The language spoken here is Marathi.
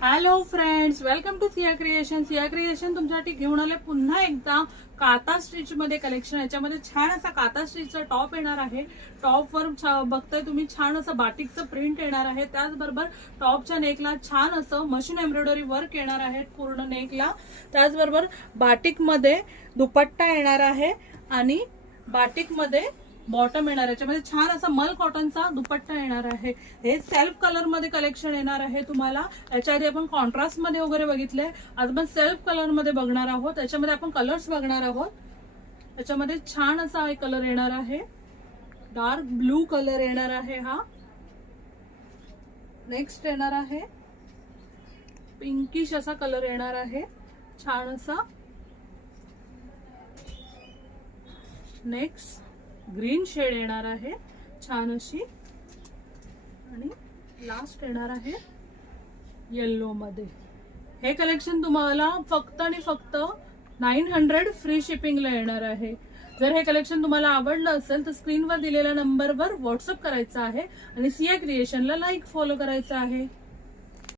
Hello friends, welcome to Siya creation. Siya creation तुमच्यासाठी घेऊन आले पुन्हा एकदा काता स्टिच मध्ये कलेक्शन. याच्यामध्ये छान असा काता स्टिचचा टॉप येणार आहे. टॉप वर बघताय तुम्ही छान असं बाटिकचं प्रिंट येणार आहे. त्याचबरोबर टॉपच्या नेकला छान असं मशीन एम्ब्रॉयडरी वर्क येणार आहे पूर्ण नेकला. त्याचबरोबर बाटिक मध्ये दुपट्टा येणार आहे आणि बाटिक मध्ये बॉटम येणार आहे. याच्यामध्ये छान असा मल कॉटनचा दुपट्टा येणार आहे. हे सेल्फ कलर मध्ये कलेक्शन येणार आहे तुम्हाला. याच्या आधी आपण कॉन्ट्रास्ट मध्ये वगैरे बघितले, आज आपण सेल्फ कलर मध्ये बघणार आहोत. त्याच्यामध्ये आपण कलर्स बघणार आहोत. याच्यामध्ये छान असा एक कलर येणार आहे, डार्क ब्लू कलर येणार आहे. हा नेक्स्ट येणार आहे पिंकिश असा कलर येणार आहे, छान असा. नेक्स्ट ग्रीन शेड येणार आहे छान अशी, आणि लास्ट येणार आहे येल्लो मध्ये. हे कलेक्शन तुम्हाला फक्त आणि फक्त 900 फ्री शिपिंगला येणार आहे. जर हे कलेक्शन तुम्हाला आवडलं असेल तर स्क्रीनवर दिलेल्या नंबरवर व्हॉट्सअप करायचं आहे आणि सिया क्रिएशनला लाईक फॉलो करायचं आहे.